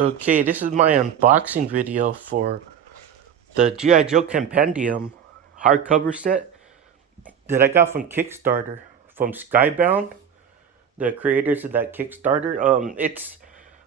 Okay, this is my unboxing video for the G.I. Joe Compendium hardcover set that I got from Kickstarter, from Skybound, the creators of that Kickstarter. It's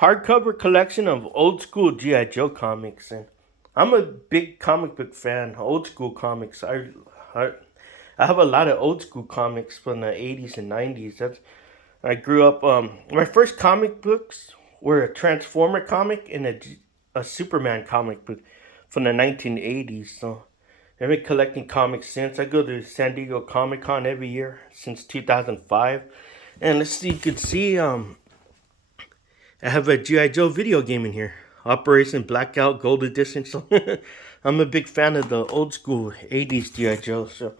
hardcover collection of old school G.I. Joe comics, and I'm a big comic book fan, old school comics. I, I have a lot of old school comics from the 80s and 90s. I grew up, my first comic books were a Transformer comic and a Superman comic book from the 1980s. So I've been collecting comics since. I go to San Diego Comic Con every year since 2005. And let's see, you can see, I have a G.I. Joe video game in here. Operation Blackout Gold Edition. So I'm a big fan of the old school 80s G.I. Joe. So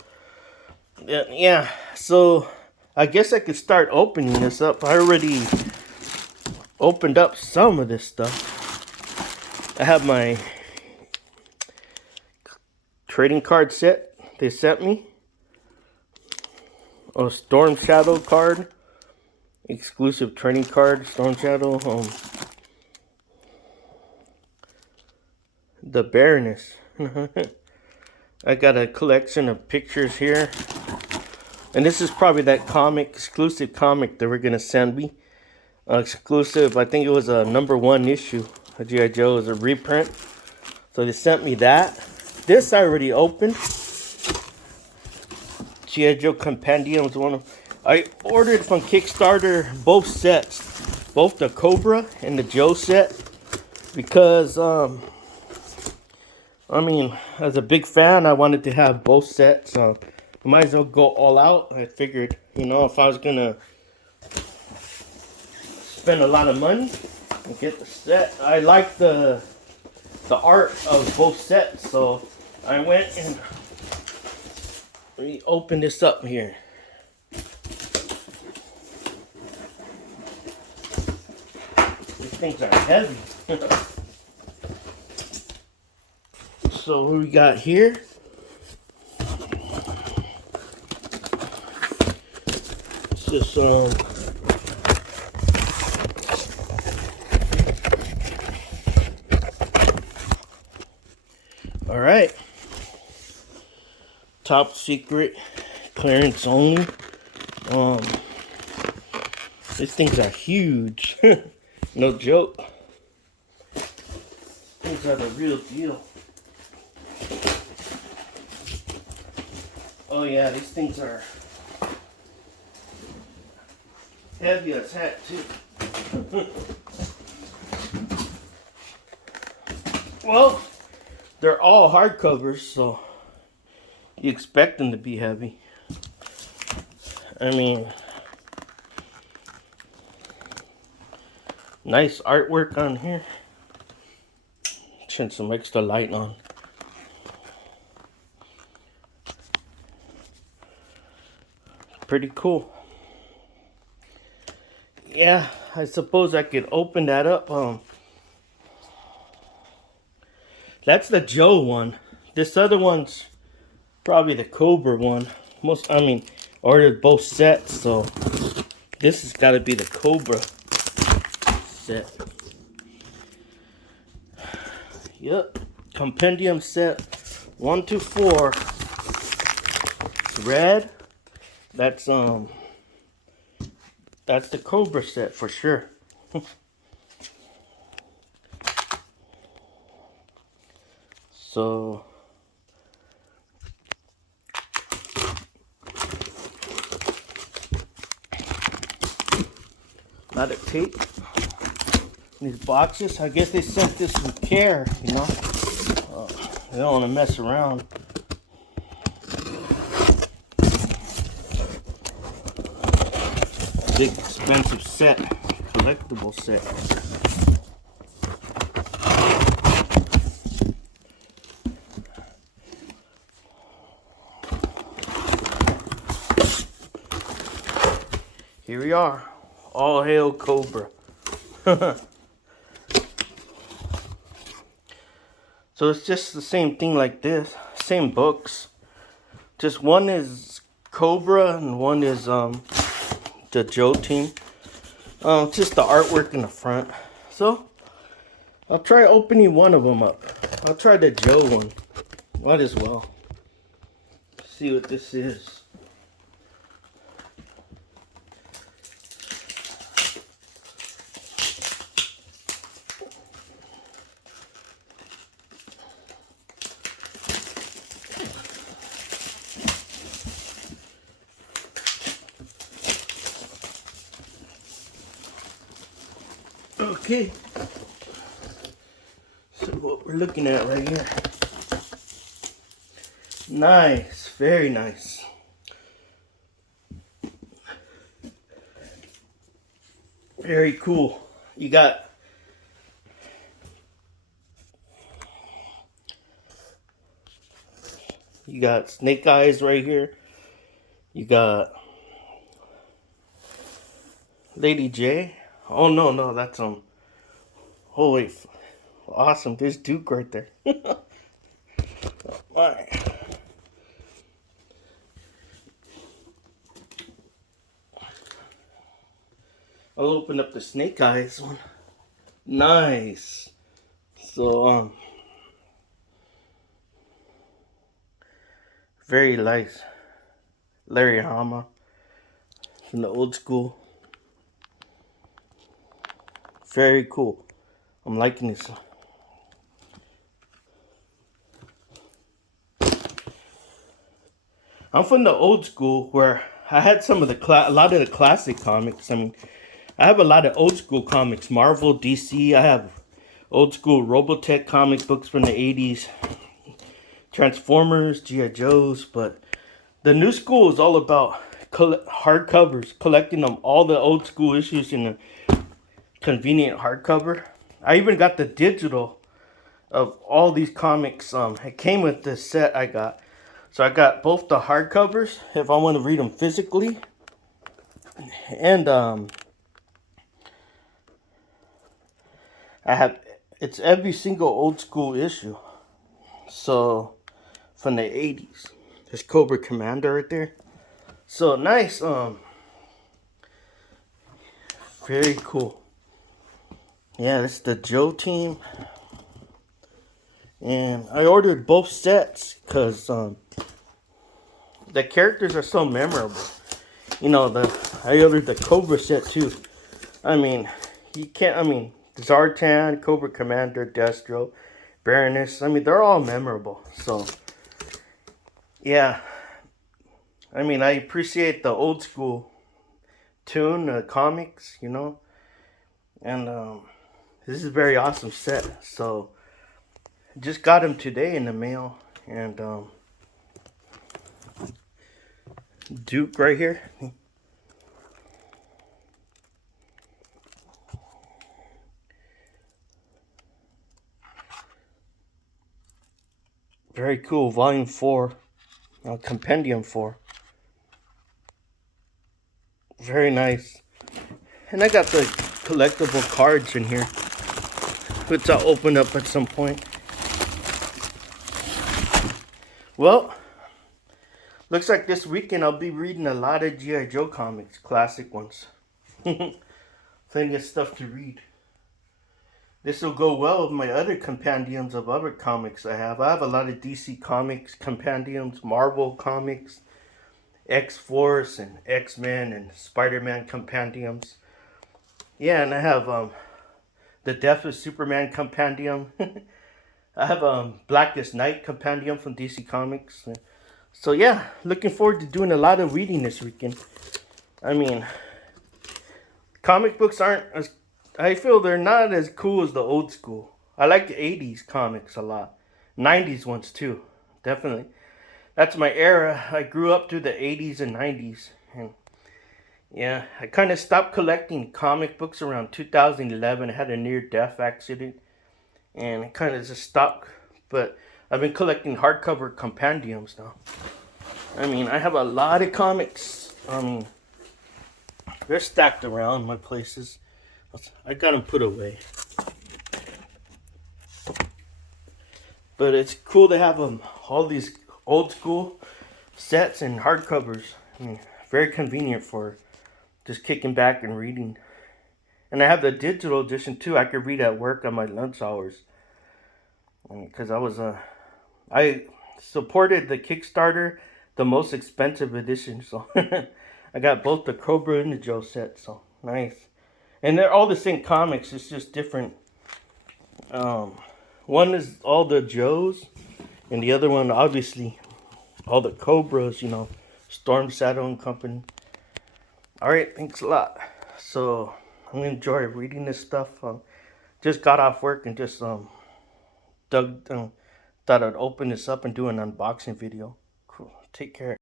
yeah, so I guess I could start opening this up. I already opened up some of this stuff. I have my trading card set they sent me. A Storm Shadow card. Exclusive trading card, Storm Shadow. The Baroness. I got a collection of pictures here. And this is probably that comic, exclusive comic that we're going to send me. Exclusive, I think it was a #1 issue of G.I. Joe. It was a reprint. So they sent me that. This I already opened. G.I. Joe Compendium is one of... I ordered from Kickstarter both sets. Both the Cobra and the Joe set. Because, I mean, as a big fan, I wanted to have both sets. I might as well go all out. I figured, you know, if I was going to spend a lot of money and get the set. I like the art of both sets, so I went and opened this up here. These things are heavy. So what we got here? It's just all right. Top secret, clearance only. These things are huge. No joke. These are the real deal. Oh yeah, these things are heavy as heck too. Well, they're all hardcovers, so you expect them to be heavy. I mean, nice artwork on here. Turn some extra light on. Pretty cool. Yeah, I suppose I could open that up. That's the Joe one. This other one's probably the Cobra one. Ordered both sets, so this has got to be the Cobra set. Yep, Compendium set 1 to 4. Red. That's the Cobra set for sure. So a lot of tape. These boxes, I guess they sent this with care, you know. They don't want to mess around. Big expensive set, collectible set. Here we are. All hail Cobra. So it's just the same thing like this. Same books. Just one is Cobra and one is the Joe team. Just the artwork in the front. So I'll try opening one of them up. I'll try the Joe one. Might as well. See what this is. Okay. So what we're looking at right here. Nice, very nice. Very cool. You got Snake Eyes right here. You got Lady J. Oh no, that's holy, awesome. There's Duke right there. Alright. I'll open up the Snake Eyes one. Nice. So very nice. Larry Hama from the old school. Very cool. I'm liking this. I'm from the old school where I had some of a lot of the classic comics. I mean, I have a lot of old school comics, Marvel, DC. I have old school Robotech comic books from the 80s, Transformers, G.I. Joes. But the new school is all about hardcovers, collecting them, all the old school issues in a convenient hardcover. I even got the digital of all these comics. It came with this set I got. So I got both the hardcovers if I want to read them physically. And it's every single old school issue. So from the 80s. There's Cobra Commander right there. So nice. Very cool. Yeah, this is the Joe team. And I ordered both sets because the characters are so memorable. You know, I ordered the Cobra set too. I mean, Zartan, Cobra Commander, Destro, Baroness. I mean, they're all memorable. So, yeah. I mean, I appreciate the old school tune, comics, you know. And this is a very awesome set. So, just got them today in the mail. And Duke right here. Very cool. Volume 4. Compendium 4. Very nice. And I got the collectible cards in here, which I'll open up at some point. Well, looks like this weekend I'll be reading a lot of G.I. Joe comics, classic ones. Plenty of stuff to read. This will go well with my other compendiums of other comics I have. I have a lot of DC Comics compendiums, Marvel comics, X-Force and X-Men and Spider-Man compendiums. Yeah, and I have the Death of Superman compendium. I have Blackest Night compendium from DC Comics. So yeah, looking forward to doing a lot of reading this weekend. I mean, comic books aren't as, I feel they're not as cool as the old school. I like the 80s comics a lot. 90s ones too, definitely. That's my era. I grew up through the 80s and 90s. And yeah, I kind of stopped collecting comic books around 2011. I had a near-death accident. And I kind of just stopped. But I've been collecting hardcover compendiums now. I mean, I have a lot of comics. I mean, they're stacked around my places. I got them put away. But it's cool to have all these old school sets and hardcovers. I mean, very convenient for just kicking back and reading. And I have the digital edition too. I could read at work on my lunch hours. Because I supported the Kickstarter, the most expensive edition. So I got both the Cobra and the Joe set. So nice. And they're all the same comics. It's just different. One is all the Joes, and the other one, obviously, all the Cobras. Storm Shadow and Company. All right, thanks a lot. So I'm gonna enjoy reading this stuff. Just got off work and just thought I'd open this up and do an unboxing video. Cool. Take care.